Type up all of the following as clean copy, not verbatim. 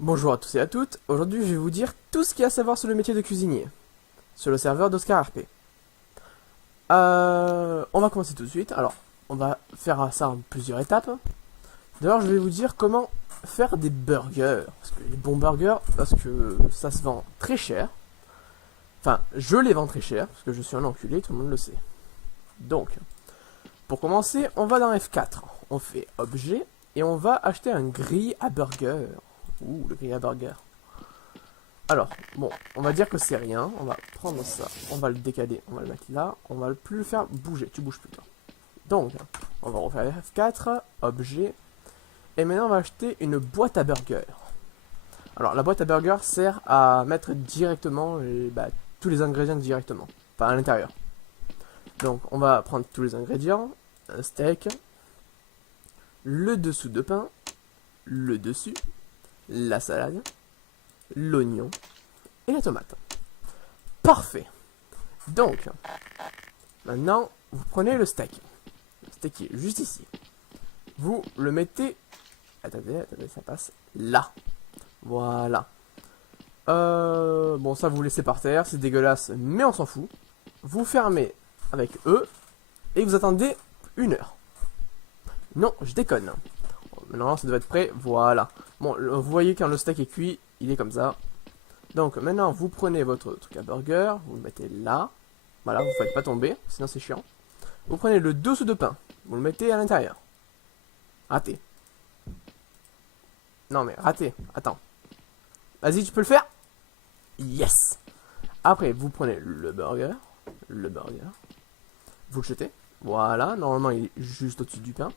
Bonjour à tous et à toutes, aujourd'hui je vais vous dire tout ce qu'il y a à savoir sur le métier de cuisinier, sur le serveur d'Oscar RP. On va commencer tout de suite, alors on va faire ça en plusieurs étapes. D'abord je vais vous dire comment faire des burgers, parce que les bons burgers, parce que ça se vend très cher. Enfin, je les vends très cher, parce que je suis un enculé, tout le monde le sait. Donc, pour commencer, on va dans F4, on fait objet, et on va acheter un grill à burger. Ouh, le grill à burger. Alors, bon, on va dire que c'est rien. On va prendre ça, on va le décaler, on va le mettre là. On va plus le faire bouger, tu bouges plus toi. Donc, on va refaire F4, objet. Et maintenant, on va acheter une boîte à burger. Alors, la boîte à burger sert à mettre directement tous les ingrédients directement, pas à l'intérieur. Donc, on va prendre tous les ingrédients. Un steak, le dessous de pain, le dessus, la salade, l'oignon et la tomate. Parfait. Donc, maintenant, vous prenez le steak. Le steak qui est juste ici. Vous le mettez... Attendez, ça passe là. Voilà. Bon, ça vous laissez par terre, c'est dégueulasse, mais on s'en fout. Vous fermez avec eux et vous attendez 1 heure. Non, je déconne. Maintenant, ça doit être prêt. Voilà. Bon, vous voyez quand le steak est cuit, il est comme ça. Donc maintenant, vous prenez votre truc à burger, vous le mettez là. Voilà, vous ne faites pas tomber, sinon c'est chiant. Vous prenez le dessous de pain, vous le mettez à l'intérieur. Raté. Non mais raté, attends. Vas-y, tu peux le faire? Yes. Après, vous prenez le burger. Vous le jetez. Voilà, normalement il est juste au-dessus du pain.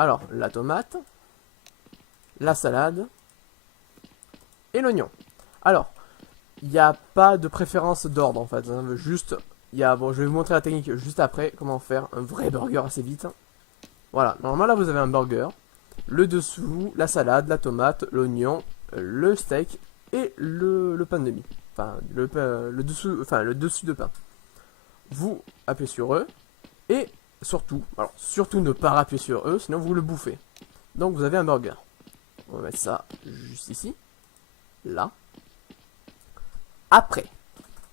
Alors, la tomate, la salade et l'oignon. Alors, il n'y a pas de préférence d'ordre en fait. Hein. Juste, bon, je vais vous montrer la technique juste après, comment faire un vrai burger assez vite. Voilà, normalement là vous avez un burger, le dessous, la salade, la tomate, l'oignon, le steak et le pain de mie. Enfin, le dessus de pain. Vous appuyez sur eux et surtout ne pas appuyer sur eux, sinon vous le bouffez. Donc vous avez un burger. On va mettre ça juste ici, là. Après,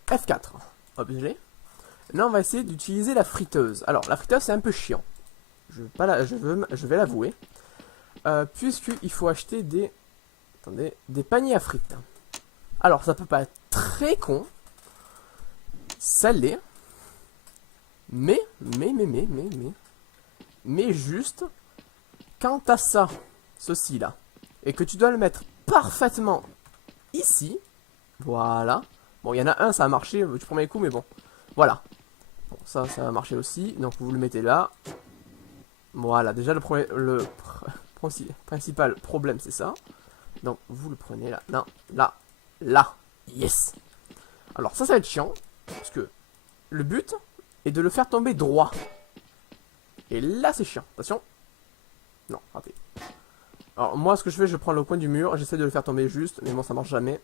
F4, objet. Là, on va essayer d'utiliser la friteuse. Alors, la friteuse, c'est un peu chiant. Je vais l'avouer. Puisqu'il faut acheter des paniers à frites. Alors, ça peut pas être très con. Ça l'est. Mais juste, quand t'as ça, ceci là, et que tu dois le mettre parfaitement ici, voilà. Bon, il y en a un, ça a marché du premier coup, mais bon. Voilà. Bon, ça a marché aussi. Donc, vous le mettez là. Voilà, déjà, le principal problème, c'est ça. Donc, vous le prenez là. Non, là. Yes. Alors, ça va être chiant. Parce que le but est de le faire tomber droit. Et là, c'est chiant. Attention. Non, raté. Alors, moi, ce que je fais, je prends le coin du mur. J'essaie de le faire tomber juste. Mais bon, ça marche jamais.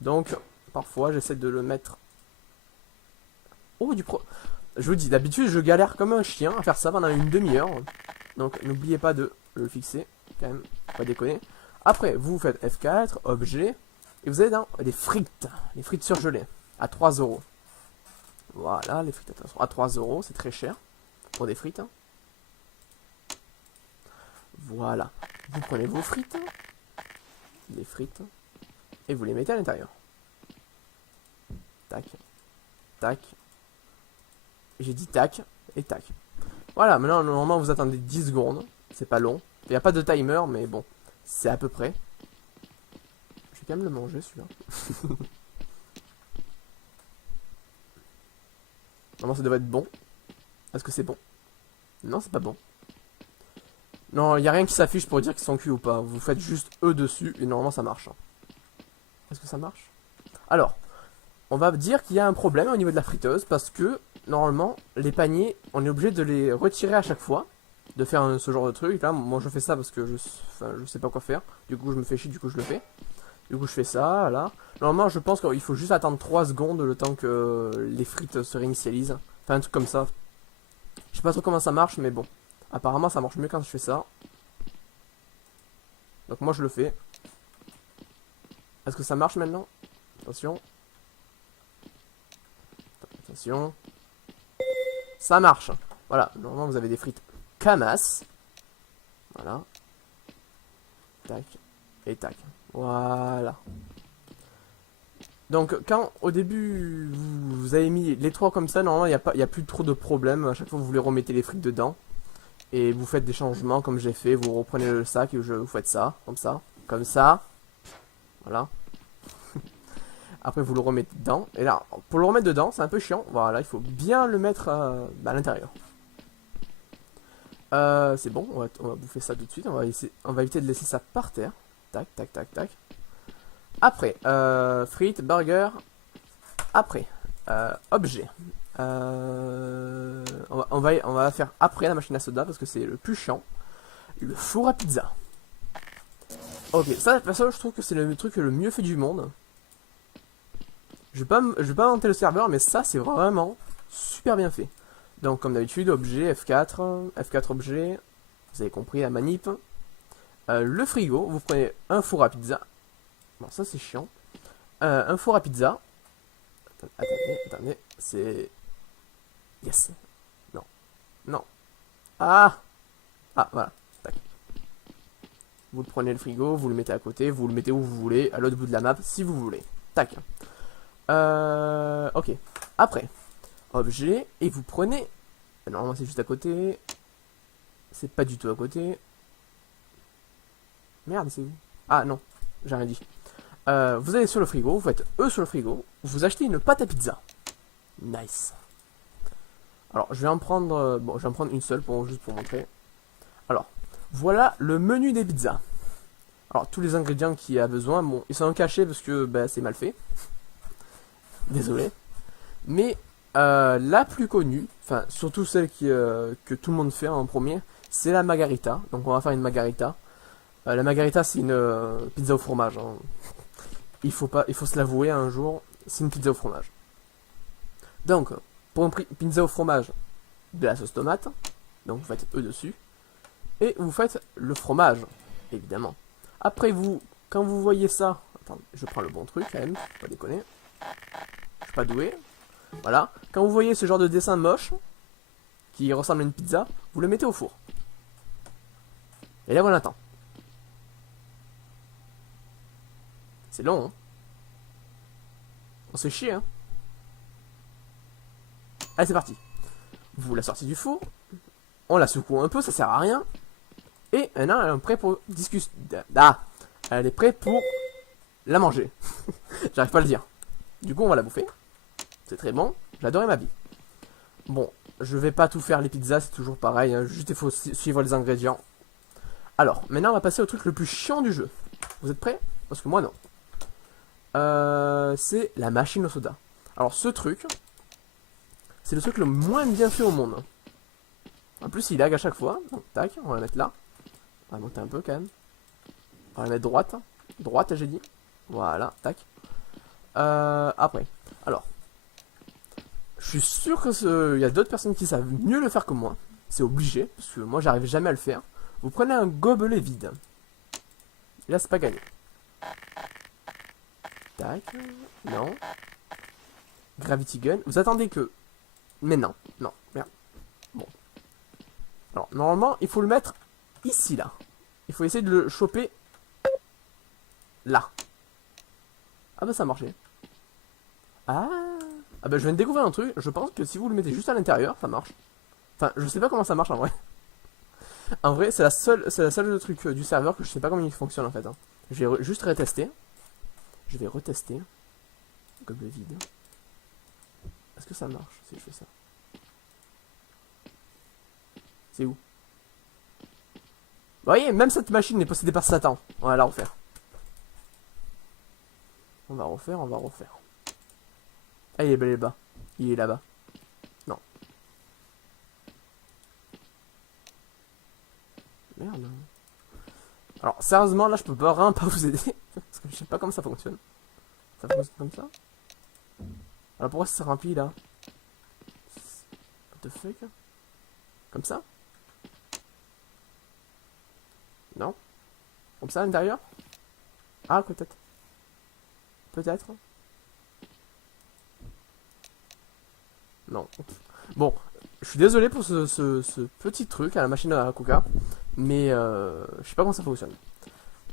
Donc, parfois, j'essaie de le mettre... Oh, je vous dis, d'habitude, je galère comme un chien à faire ça pendant une demi-heure. Donc, n'oubliez pas de le fixer, quand même, pas déconner. Après, vous faites F4, objet, et vous allez dans les frites surgelées, à 3 €. Voilà, les frites à 3 €, c'est très cher pour des frites. Voilà, vous prenez vos frites, les frites, et vous les mettez à l'intérieur. Tac, tac. J'ai dit tac et tac. Voilà, maintenant normalement vous attendez 10 secondes. C'est pas long. Il n'y a pas de timer, mais bon, c'est à peu près. Je vais quand même le manger celui-là. Normalement ça devrait être bon. Est-ce que c'est bon? Non, c'est pas bon. Non, il n'y a rien qui s'affiche pour dire qu'ils sont cuits ou pas. Vous faites juste eux dessus et normalement ça marche. Est-ce que ça marche? Alors, on va dire qu'il y a un problème au niveau de la friteuse parce que normalement les paniers, on est obligé de les retirer à chaque fois, de faire ce genre de truc. Là, moi je fais ça parce que je sais pas quoi faire. Du coup, je me fais chier, du coup je le fais. Du coup, je fais ça, là. Normalement, je pense qu'il faut juste attendre 3 secondes le temps que les frites se réinitialisent. Enfin, un truc comme ça. Je sais pas trop comment ça marche, mais bon. Apparemment, ça marche mieux quand je fais ça. Donc moi je le fais. Est-ce que ça marche maintenant? Attention. Attention. Ça marche. Voilà, normalement vous avez des frites Camas. Voilà. Tac. Et tac. Voilà. Donc quand au début vous avez mis les trois comme ça, normalement il n'y a plus trop de problèmes. À chaque fois vous les remettez les frites dedans. Et vous faites des changements comme j'ai fait. Vous reprenez le sac et vous faites ça. Comme ça. Comme ça. Voilà. Après vous le remettez dedans. Et là, pour le remettre dedans, c'est un peu chiant. Voilà, il faut bien le mettre à l'intérieur. C'est bon, on va bouffer ça tout de suite. On va éviter de laisser ça par terre. Tac, tac, tac, tac. Après, frites, burger. Après, objet. On va faire après la machine à soda parce que c'est le plus chiant. Le four à pizza. Ok, ça, perso, je trouve que c'est le truc le mieux fait du monde. Je vais pas inventer le serveur, mais ça, c'est vraiment super bien fait. Donc, comme d'habitude, objet, F4, F4 objet. Vous avez compris la manip. Le frigo, vous prenez un four à pizza. Bon, ça, c'est chiant. Un four à pizza. Attendez, c'est... Yes. Non. Non. Ah. Ah, voilà. Tac. Vous prenez le frigo, vous le mettez à côté, vous le mettez où vous voulez, à l'autre bout de la map, si vous voulez. Tac. Ok. Après, objet, et vous prenez... Normalement, c'est juste à côté. C'est pas du tout à côté. Merde, c'est où? Ah, non. J'ai rien dit. Vous allez sur le frigo, vous faites E sur le frigo, vous achetez une pâte à pizza. Nice. Alors, je vais en prendre... bon, je vais en prendre une seule, juste pour montrer. Alors, voilà le menu des pizzas. Alors, tous les ingrédients qu'il y a besoin, bon, ils sont cachés parce que bah, c'est mal fait. Désolé. Mais la plus connue, enfin, surtout celle que tout le monde fait en premier, c'est la margarita. Donc, on va faire une margarita. La margarita, c'est une pizza au fromage. Hein. Il faut se l'avouer un jour, c'est une pizza au fromage. Donc, pour une pizza au fromage, de la sauce tomate. Donc, vous faites E dessus. Et vous faites le fromage, évidemment. Après, quand vous voyez ça... Attends, je prends le bon truc, quand même, faut pas déconner. Je suis pas doué. Voilà. Quand vous voyez ce genre de dessin moche, qui ressemble à une pizza, vous le mettez au four. Et là, voilà, attend. C'est long, hein. On se chie, hein. Allez, c'est parti. Vous la sortez du four. On la secoue un peu, ça sert à rien. Et maintenant, elle est prête pour discuter. Ah, elle est prête pour la manger. J'arrive pas à le dire. Du coup, on va la bouffer. C'est très bon. J'adorais ma vie. Bon, je vais pas tout faire les pizzas, c'est toujours pareil. Hein. Juste, il faut suivre les ingrédients. Alors, maintenant, on va passer au truc le plus chiant du jeu. Vous êtes prêts? Parce que moi, non. C'est la machine au soda. Alors, ce truc, c'est le truc le moins bien fait au monde. En plus, il lag à chaque fois. Donc, tac, on va la mettre là. On va monter un peu quand même. On va la mettre droite. Droite, j'ai dit. Voilà, tac. Après. Alors. Je suis sûr que y a d'autres personnes qui savent mieux le faire que moi. C'est obligé. Parce que moi, j'arrive jamais à le faire. Vous prenez un gobelet vide. Et là, c'est pas gagné. Tac. Non. Gravity Gun. Vous attendez que... Mais non. Non. Merde. Bon. Alors, normalement, il faut le mettre ici, là. Il faut essayer de le choper là. Ah bah ça a marché. Ah bah je viens de découvrir un truc. Je pense que si vous le mettez juste à l'intérieur, ça marche. Enfin, je sais pas comment ça marche en vrai. En vrai, c'est la seule truc du serveur que je sais pas comment il fonctionne en fait. Hein. Je vais juste retester. Je vais retester. Gobelet vide. Est-ce que ça marche si je fais ça? C'est où? Vous voyez, même cette machine est possédée par Satan. On va la refaire. On va refaire. Ah, il est là-bas. Il est là-bas. Non. Merde. Alors, sérieusement, là, je peux pas vraiment pas vous aider. Parce que je sais pas comment ça fonctionne. Ça fonctionne comme ça? Alors, pourquoi ça remplit, là? What the fuck? Comme ça? Non? Comme ça à l'intérieur. Ah, peut-être. Peut-être. Non. Bon, je suis désolé pour ce petit truc à la machine à coca. Mais je sais pas comment ça fonctionne.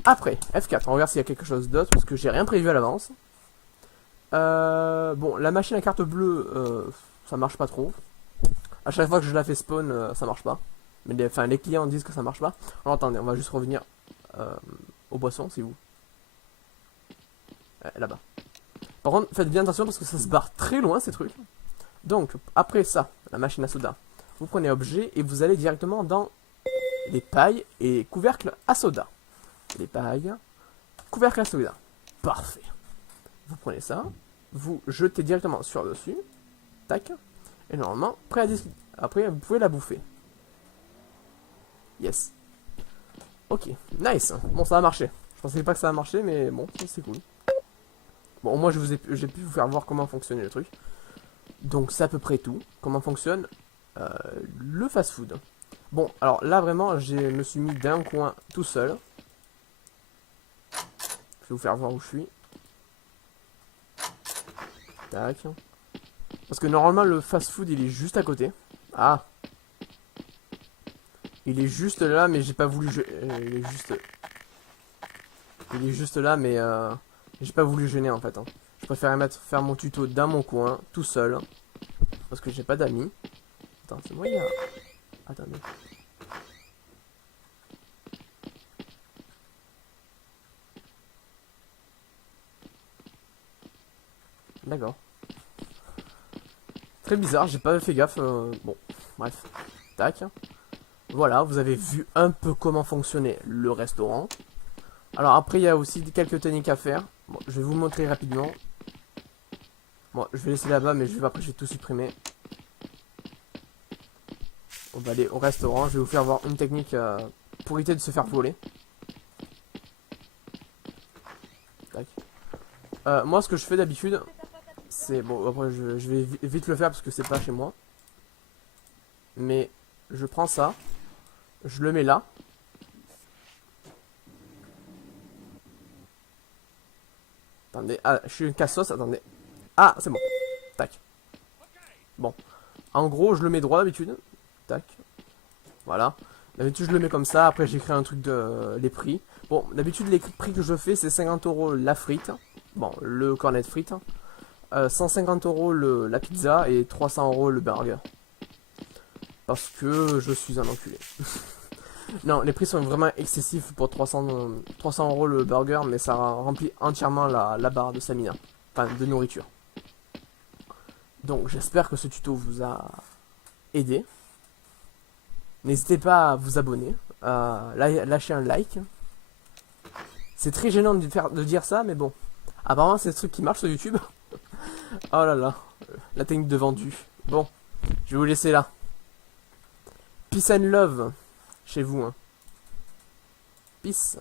Après, F4, on va voir s'il y a quelque chose d'autre. Parce que j'ai rien prévu à l'avance. Bon, la machine à carte bleue, ça marche pas trop. À chaque fois que je la fais spawn, ça marche pas. Mais les clients disent que ça marche pas. Alors attendez, on va juste revenir aux boissons, c'est où? Là-bas. Par contre, faites bien attention parce que ça se barre très loin ces trucs. Donc, après ça, la machine à soda, vous prenez objet et vous allez directement dans les pailles et couvercles à soda. Les pailles, couvercles à soda. Parfait. Vous prenez ça, vous jetez directement sur dessus. Tac. Et normalement, prêt à discuter. Après, vous pouvez la bouffer. Yes. Ok, nice. Bon, ça a marché. Je pensais pas que ça a marché, mais bon, c'est cool. Bon, au moins, j'ai pu vous faire voir comment fonctionnait le truc. Donc, c'est à peu près tout. Comment fonctionne le fast-food. Bon, alors là, vraiment, je me suis mis d'un coin tout seul. Je vais vous faire voir où je suis. Tac. Parce que normalement, le fast-food, il est juste à côté. Ah. Il est juste là, mais j'ai pas voulu... Il est juste là, mais j'ai pas voulu gêner en fait. Hein. Je préfère faire mon tuto dans mon coin, tout seul. Parce que j'ai pas d'amis. Attends, c'est moi, il y a... Attendez. D'accord. Très bizarre, j'ai pas fait gaffe. Bon, bref. Tac. Voilà, vous avez vu un peu comment fonctionnait le restaurant. Alors après, il y a aussi quelques techniques à faire. Bon, je vais vous montrer rapidement. Bon, je vais laisser là-bas, mais après, je vais tout supprimer. On va aller au restaurant. Je vais vous faire voir une technique pour éviter de se faire voler. Tac. Moi, ce que je fais d'habitude, c'est... Bon, après, je vais vite le faire parce que c'est pas chez moi. Mais je prends ça. Je le mets là. Attendez, ah, je suis une casse-sauce, attendez. Ah, c'est bon. Tac. Bon. En gros, je le mets droit d'habitude. Tac. Voilà. D'habitude, je le mets comme ça. Après, j'écris un truc de les prix. Bon, d'habitude, les prix que je fais, c'est 50 € la frite. Bon, le cornet de frites. 150 € la pizza et 300 € le burger. Parce que je suis un enculé. Non, les prix sont vraiment excessifs pour 300 € le burger, mais ça remplit entièrement la barre de stamina. Enfin, de nourriture. Donc, j'espère que ce tuto vous a aidé. N'hésitez pas à vous abonner, à lâcher un like. C'est très gênant de dire ça, mais bon. Apparemment, c'est le truc qui marche sur YouTube. Oh là là, la technique de vendu. Bon, je vais vous laisser là. Peace and love chez vous. Hein. Peace.